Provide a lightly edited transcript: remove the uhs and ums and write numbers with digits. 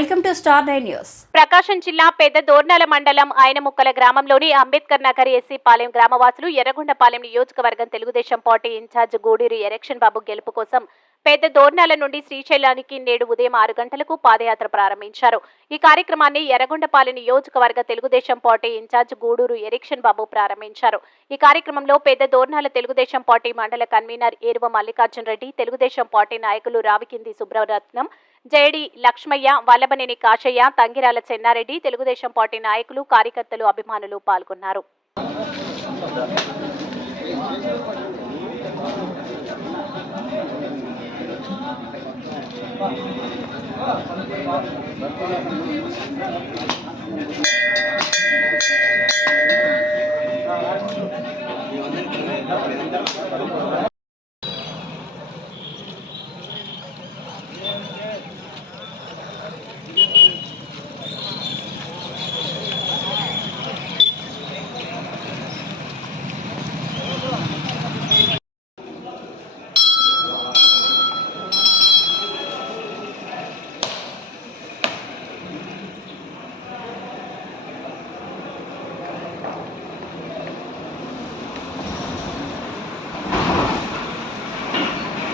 Welcome to star 9 news. ప్రకాశం జిల్లా పెద్ద దోర్నాల మండలం ఆయనముక్కల గ్రామంలోని అంబేద్కర్ నగర్ ఎస్సీ పాలెం గ్రామవాసులు ఎర్రగొండపాలెం నియోజకవర్గం Telugu Desam party incharge Gudur election బాబు గెలుపు కోసం పెద్ద దోర్నాల నుండి శ్రీశైలానికి నేడు ఉదయం 6 గంటలకు పాదయాత్ర ప్రారంభించారు. ఈ కార్యక్రమాన్ని ఎర్రగొండపాలెం నియోజకవర్గ Telugu Desam party incharge Gudur election బాబు ప్రారంభించారు. ఈ కార్యక్రమంలో పెద్ద దోర్నాల తెలుగుదేశం పార్టీ మండల కన్వీనర్ ఏరువ మల్లికార్జున్ రెడ్డి, తెలుగుదేశం పార్టీ నాయకులు రావికింది సుబ్రరత్నం, జేడి లక్ష్మయ్య, వల్లభనేని కాశయ్య, తంగిరాల చెన్నారెడ్డి, తెలుగుదేశం పార్టీ నాయకులు, కార్యకర్తలు, అభిమానులు పాల్గొన్నారు.